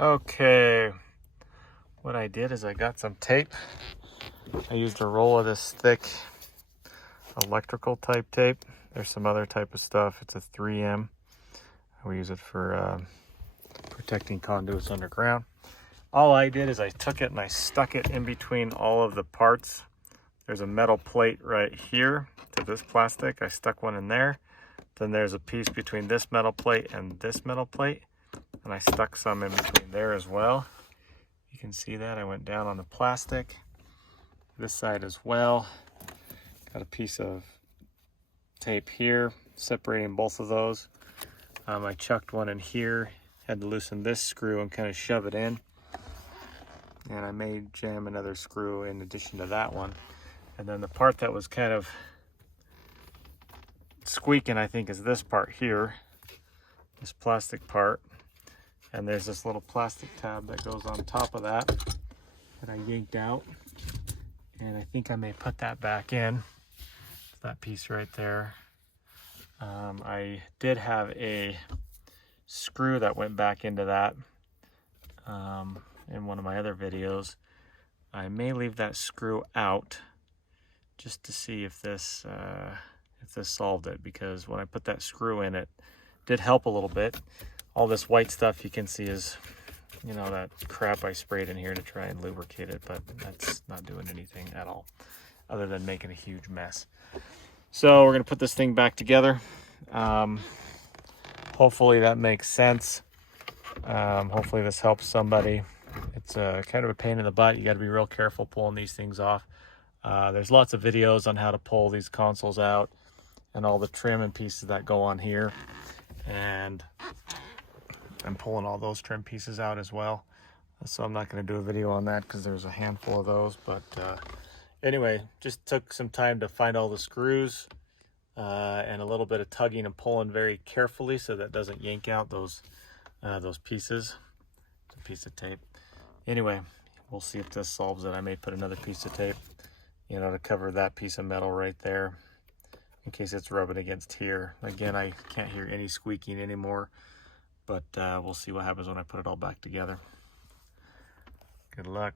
Okay, what I did is I got some tape. I used a roll of this thick electrical type tape. There's some other type of stuff. It's a 3M. We use it for protecting conduits underground. All I did is I took it and I stuck it in between all of the parts. There's a metal plate right here to this plastic. I stuck one in there. Then there's a piece between this metal plate and this metal plate. And I stuck some in between there as well. You can see that I went down on the plastic. This side as well. Got a piece of tape here separating both of those. I chucked one in here, had to loosen this screw and kind of shove it in. And I may jam another screw in addition to that one. And then the part that was kind of squeaking, I think, is this part here, this plastic part. And there's this little plastic tab that goes on top of that I yanked out. And I think I may put that back in, that piece right there. I did have a screw that went back into that in one of my other videos. I may leave that screw out just to see if this solved it, because when I put that screw in, it did help a little bit. All this white stuff you can see is, you know, that crap I sprayed in here to try and lubricate it, but that's not doing anything at all other than making a huge mess. So we're going to put this thing back together. Hopefully that makes sense. Hopefully this helps somebody. It's kind of a pain in the butt. You got to be real careful pulling these things off. There's lots of videos on how to pull these consoles out and all the trim and pieces that go on here. And I'm pulling all those trim pieces out as well. So I'm not going to do a video on that because there's a handful of those. But anyway, just took some time to find all the screws and a little bit of tugging and pulling very carefully so that doesn't yank out those pieces. It's a piece of tape. Anyway, we'll see if this solves it. I may put another piece of tape, you know, to cover that piece of metal right there in case it's rubbing against here. Again, I can't hear any squeaking anymore, but we'll see what happens when I put it all back together. Good luck.